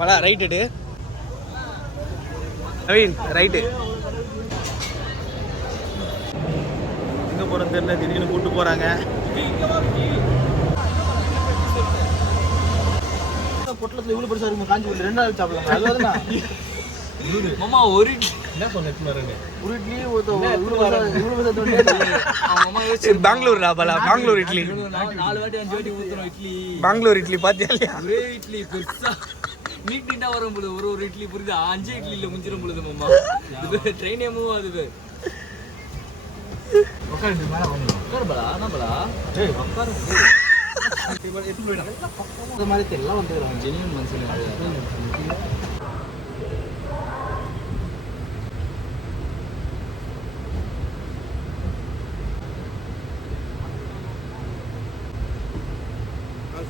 மலா right எடு Naveen right. எங்கே போகிறோம் தெரியல, திடீர்னு கூப்பிட்டு போகிறாங்க. பொட்டலத்தில் இவ்வளோ பெருசாக இருக்கும், காஞ்சி போட்டு 2 நாள் சாப்பிடலாம். மாமா ஒரு இட்லி என்ன சொன்னேன், ஒரு இட்லி பெங்களூர் பெங்களூர் இட்லி 4 வாட்டி 5 வாட்டி ஊற்றுறோம் இட்லி. பெங்களூர் இட்லி பார்த்தியா இல்லையா? ஒரே இட்லி பெருசா நீட்டா வரும் பொழுது ஒரு இட்லி புரியுது, 5 இட்லியில் முடிஞ்சிடும் பொழுது மாமா. இது ட்ரெயினே மூவ் ஆகுது. உட்காந்து மேலே உட்காரு பலா, என்ன பலா உட்காரு. இந்த மாதிரி தெரியல வந்துடுறாங்க ஜெனியன் மனுஷன்.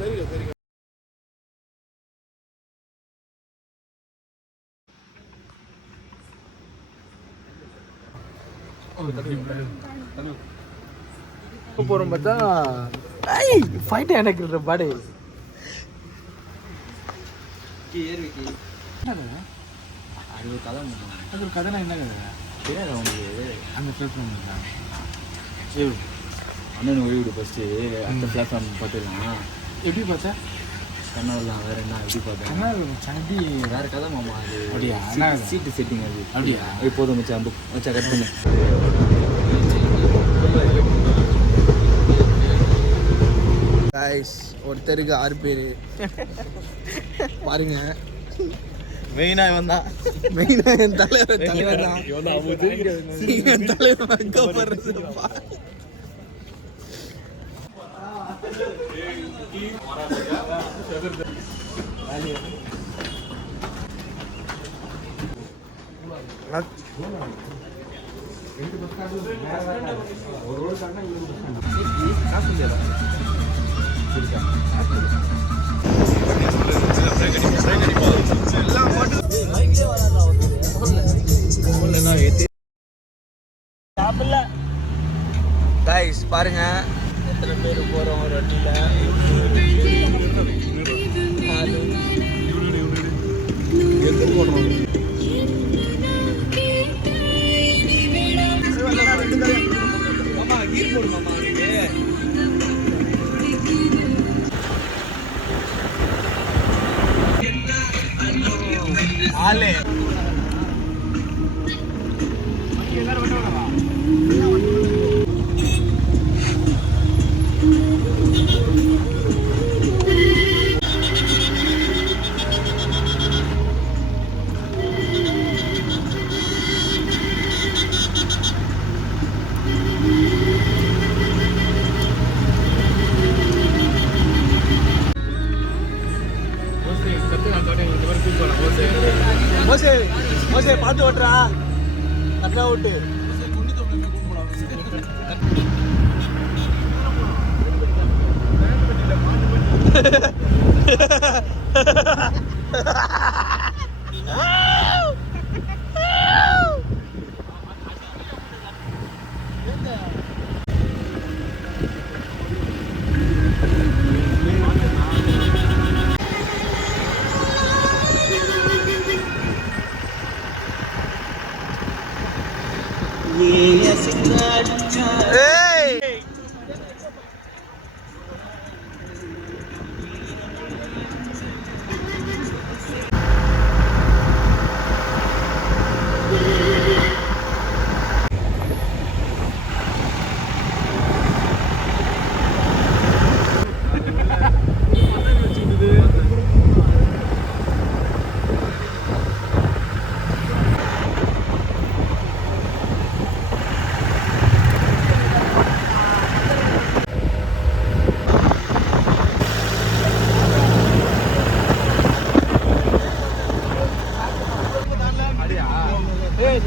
சரிங்க சரிங்க. போறோம் பார்த்தா ஃபைட் எனக்கு பாடு அது ஒரு கதை. அது ஒரு கதைனா என்ன கதை தெரியாது அவங்களுக்கு. அந்த பிளாட்ஃபார்ம் அண்ணன் ஓய்விடு ஃபஸ்ட்டு அந்த பிளாட்ஃபார்ம் பார்த்துக்கலாம். எப்படி பார்த்தா கண்ணாலாம் வேற என்ன எப்படி பார்த்தா சண்டி வேற கதை மாமா. அது அப்படியா? சீட்டு செட்டிங் அது அப்படியா? இப்போதும் மச்சா மச்சா கட் பண்ணு. ஒருத்தருக்கு 6 பேர் பாருங்க. மெயினா இவன் தான், மெயினா என் தலைவர் தான். என் தலைவர் வைக்கப்படுறது கைஸ் பாருங்க எத்தனை பேர் போறோம் ஒரு வண்டியில. எது போடுறோம் மாமா, கீர் போடு மாமா. ஆலே மோசே மோசே பார்த்து ஓட்டுறா, கரெக்டாக ஓட்டு.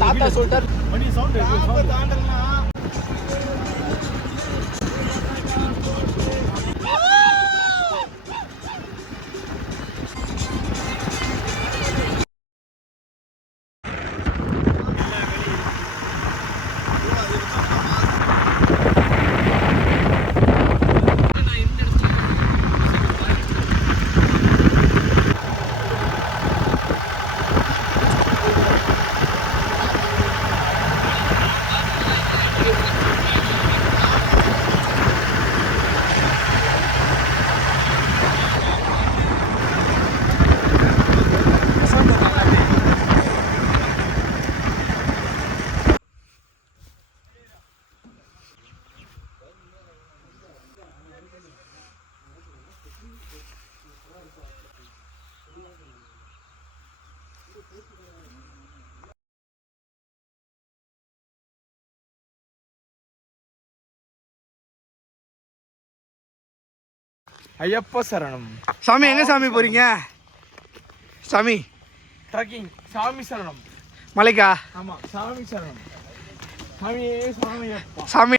தாத்தா சொல்லிட்டார் மணி சவுண்ட் தாண்டலனா ஐயப்ப சரணம். சாமி எங்க சாமி போறீங்க? சாமி ட்ரக்கிங். சாமி சரணம். மலைக்கா? ஆமா, சாமி சரணம். சாமி சாமி அப்பா. சாமி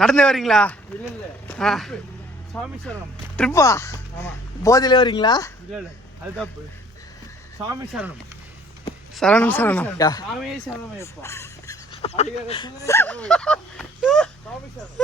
நடந்தே வரீங்களா? இல்ல இல்ல. ஆ சாமி சரணம். ட்ரிப்பா? ஆமா. போதிலே வரீங்களா? இல்ல இல்ல, அது தப்பு. சாமி சரணம். சரணம் சரணம். சாமி சரணம் அப்பா. அடிங்க சுந்தரே சரணம். சாமி சரணம்.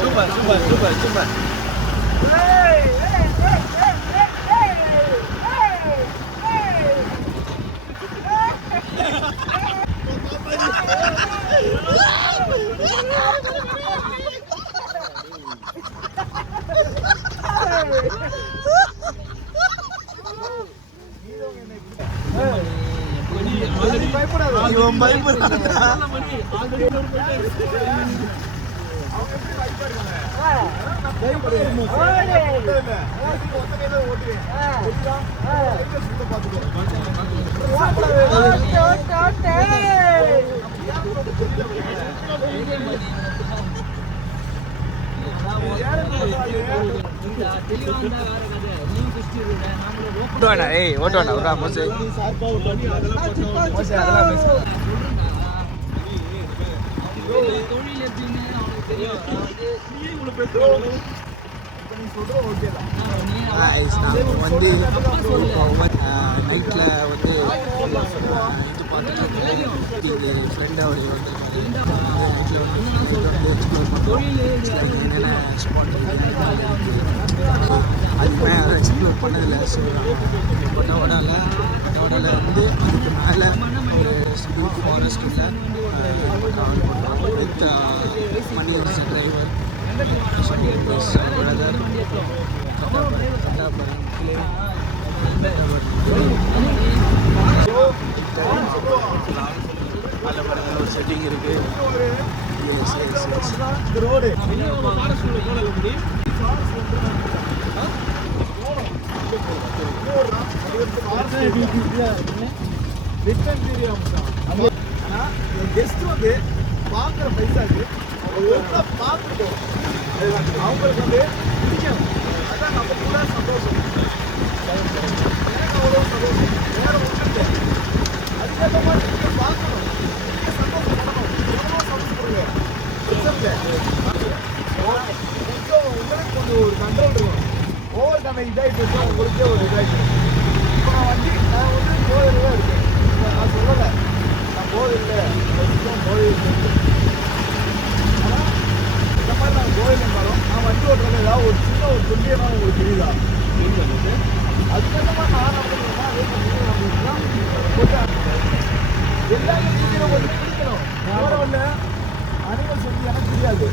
Super super super super. இவன் பயப்படுறான். வந்து நைட்டில் வந்து இது பார்த்துட்டு ஃப்ரெண்ட் அவரை வந்து என்னென்ன ஸ்பாட் அதுக்கு மேலே எக்ஸ்ப்ளோர் பண்ணதில்லை. ஸோ டோடாவில் வந்து அதுக்கு மேலே ஒரு ஸ்பீட் ஃபாரஸ்ட்டில் ட்ராவல் பண்ணுறோம் வித் மணி டிரைவர் பிரதர் ஒரு செட்டிங் இருக்குது. கெஸ்ட் வந்து பார்க்குற பைசாக்கு பார்த்துட்டு அவங்களுக்கு வந்து பிடிக்கணும். அதான் நம்ம கூட சந்தோஷம். எனக்கு அவ்வளோ சந்தோஷம் வேற ஒன்று. அதுக்கேற்ற மாதிரி நீங்கள் பார்க்கணும், நீங்கள் சந்தோஷப்படணும். எவ்வளோ சந்தோஷப்படுங்க கொஞ்சம் உங்களுக்கு கொஞ்சம் ஒரு கண்ட்ரோல் இருக்கும். ஓவர் டைம் இதாகிட்டு உங்களுக்கே ஒரு இதாகிட்டு. இப்போ நான் வந்து போதில் தான் இருக்கேன். நான் சொல்லலை நான் போதில்லை போதில். ஆனால் இந்த மாதிரி நான் கோயில் இருந்தாலும் நான் வண்டி ஓட்டுறது ஏதாவது ஒரு சின்ன ஒரு துல்லியமாக உங்களுக்கு தெரியுதா? அதுக்கேற்ற மாதிரி நான் அப்படின்னா அதே எல்லாமே துல்லியம் கொஞ்சம் பிடிக்கணும். போகிறவல்ல அனிமல்ஸ் வந்து எனக்கு தெரியாது.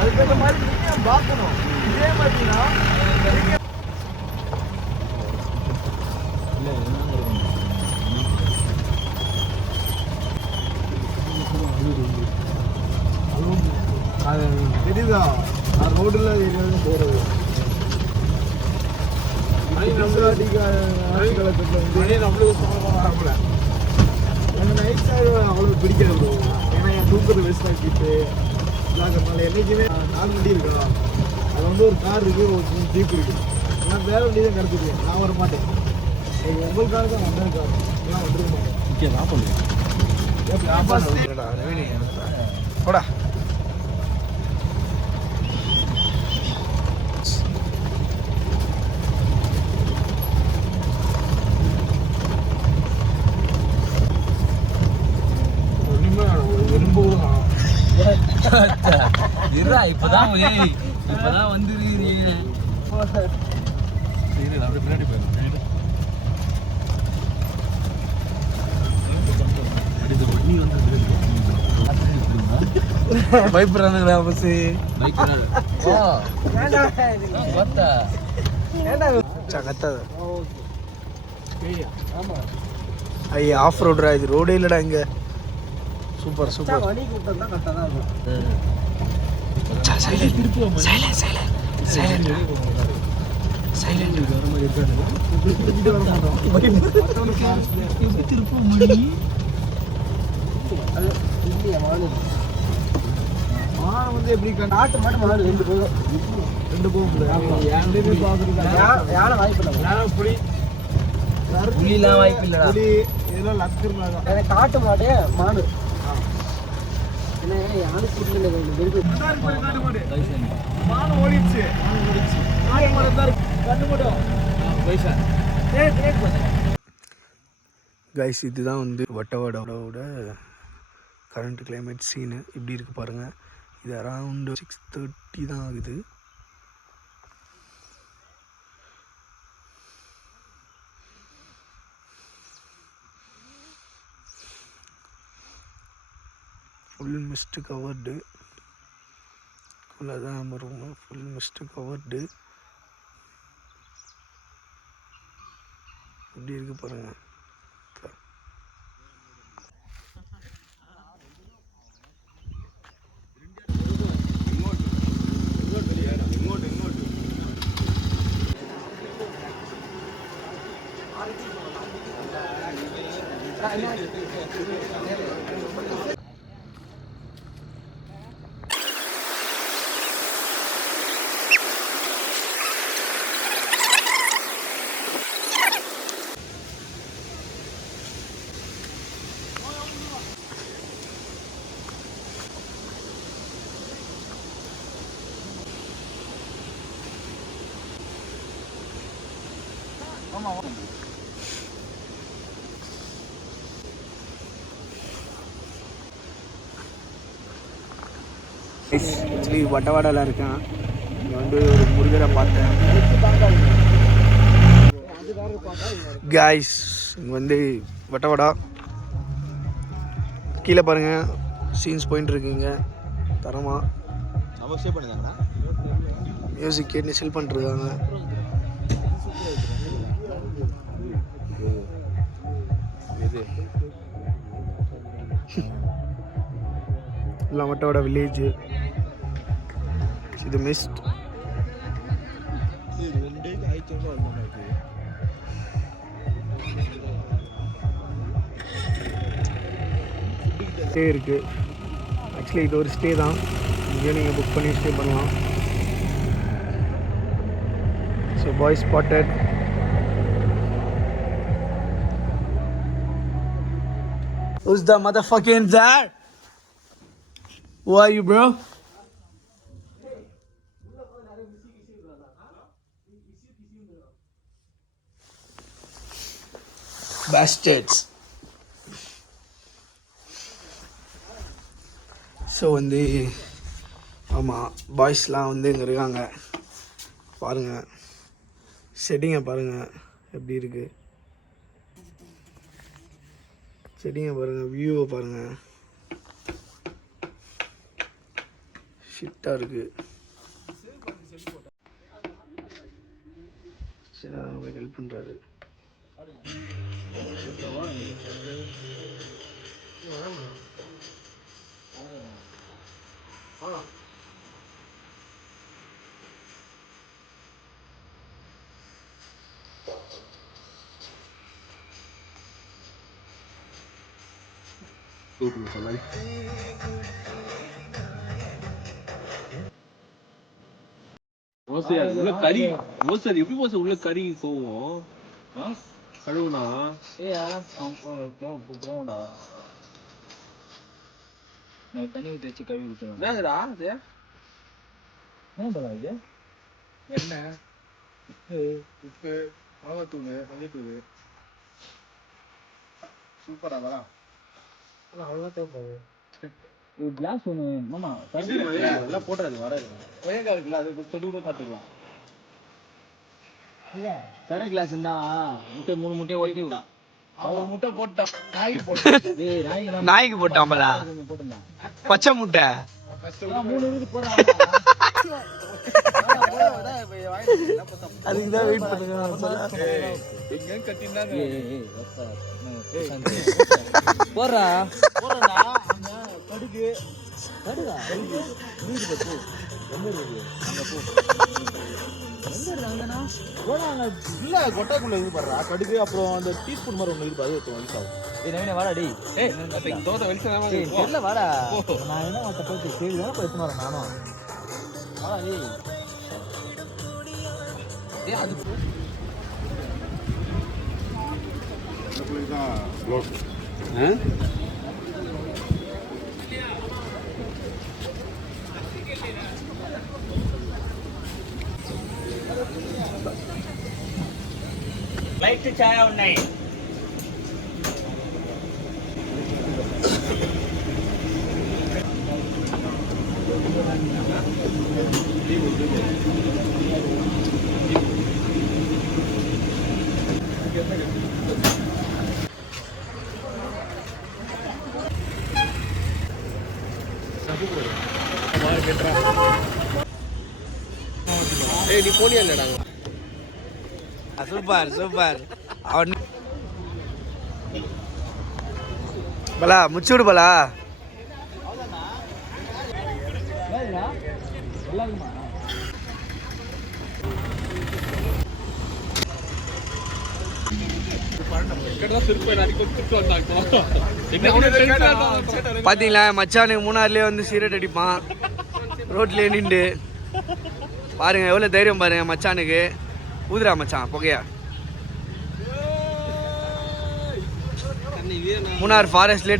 அதுக்கேற்ற மாதிரி நீங்கள் பார்க்கணும். இதே மாதிரினா தெரியுதா? நான் ரோட்டில் எங்கேயாவது போகிறது அவ்வளோ பிடிக்கிறது. ஏன்னா என் தூக்கத்தை வேஸ்ட் ஆக்கிட்டு இல்லாதனால என்றைக்குமே 4 வண்டி இருக்கா. அது வந்து ஒரு கார் இருக்குது, ஒரு ஜீப் இருக்குது. நான் வேற வண்டி தான் கிடச்சிருக்கேன். நான் வர மாட்டேன். உங்களுக்காக தான் வந்தேன் கார். எல்லாம் வந்துருக்க மாட்டேன். ஓகே நான் பண்ணுவேன். இப்பதான் இப்பதான் வந்துருக்குது. அப்படியே பின்னாடி போயிடும். பயப்படுறானுங்களா பஸ்? ஐயா ஆஃப் ரோடுடா, இது ரோடே இல்லடா இங்க. Super super. மான் வந்து எப்படி நாட்டு மாட்டு மாடு ரெண்டு போகும் யானை வாய்ப்பு இல்லை. புலி புலிலாம் வாய்ப்பு இல்லைடா. புலி இதெல்லாம் லக்குறதுனால காட்டு மாடு மாடு. கைஸ், இதுதான் வந்து வட்டவடாவோட கரண்ட் கிளைமேட் சீனு. இப்படி இருக்கு பாருங்க. இது அரௌண்ட் 6:30 தான் ஆகுது. Full mist covered. தான் நம்ம ரூமு ஃபுல் மிஸ்ட் கவர்டு. எப்படி இருக்கு பாருங்க. ஆக்சுவலி வட்டவாடாவில் இருக்கேன். இங்கே வந்து ஒரு முருகரை பார்த்தேன். காய்ஸ், இங்கே வந்து வட்டவாடா கீழே பாருங்கள், சீன்ஸ் போயிட்டு இருக்குங்க. தரமாக மியூசிக் கேட்டு சில் பண்ணிட்டுருக்காங்க. எல்லாம் வட்டவாடா வில்லேஜ். இது மிஸ்ட். ஸ்டே இருக்குது. ஆக்சுவலி இது ஒரு ஸ்டே தான். இங்கே நீங்கள் புக் பண்ணி ஸ்டே பண்ணலாம். So bye spotted. Who's the motherfucking there? Who are you, bro? Bastards. So வந்து ஆமாம், பாய்ஸ்லாம் வந்து இங்கே இருக்காங்க. பாருங்கள், செட்டிங்கை பாருங்கள் எப்படி இருக்குது. செட்டிங்கை பாருங்கள், வியூவை பாருங்கள். ஷிட்டாக இருக்குது. சரி, அவங்க ஹெல்ப் பண்ணுறாரு. உள்ள கறி மோசடி எப்படி மோசம் உள்ள கறி போவோம் கழுவுனா தண்ணி ஊற்றி வச்சு கழுவி விட்டுருவேன். என்னடா அது இது எண்ணெய், உப்பு, மிளகாத்தூள், மல்லித்தூள். சூப்பரா வரா. அவ்வளோதான் தேவைப்படுது. கிளாஸ் ஒன்று மாமா எல்லாம் போட்டுறது வராது கொய்யாக்காய் இருக்குல்ல அது தொட்டு கூட சாப்பிட்டுக்கலாம். சரி கிளாஸ் இருந்தா முட்டை 3 முட்டையை ஒட்டி விடான். அவன் முட்டை போட்டான் நாய்க்கு போட்டான். நாய்க்கு போட்டாம்பலா போட்டுருந்தான் பச்சை முட்டை 3 இருக்கு போறான் அதுக்கு தான் வெயிட் பண்ணுங்க. எங்க கட்டினாங்க போறா போறா கடுகு கடுகா வீடு பத்து எங்க இருக்கு அங்க போ எங்க இருக்கு அங்கனா போறாங்க இல்ல கொட்டைக்குள்ள இது பண்றா கடுகு அப்புறம் அந்த டீஸ்பூன் மாதிரி ஒண்ணு இருக்கு அது எடுத்து வலிசாவும் ஏய் நவீன வாடா டேய். ஏய் அப்ப இந்த தோசை வெளிச்சமா ஏய் தெரியல வாடா. நான் என்ன மத்த போய் சேவி தான போய் எடுத்து வரேன் நானும் வாடா டேய். ஏய் அது లైట్ ఛాయ ఉన్నాయి. ஏய் நீ போனியா இல்லடா சூப்பர் சூப்பர். அவன் பலா முச்சுடு பலா. பாத்தீங்களா மச்சானுக்கு மூணாறுலயே வந்து சிகரெட் அடிப்பான் ரோட்லயே நின்று. பாருங்க எவ்வளவு தைரியம் பாருங்க மச்சானுக்கு. ஊதுரா மச்சான் புகையா. மூணார் ஃபாரஸ்ட்லேயே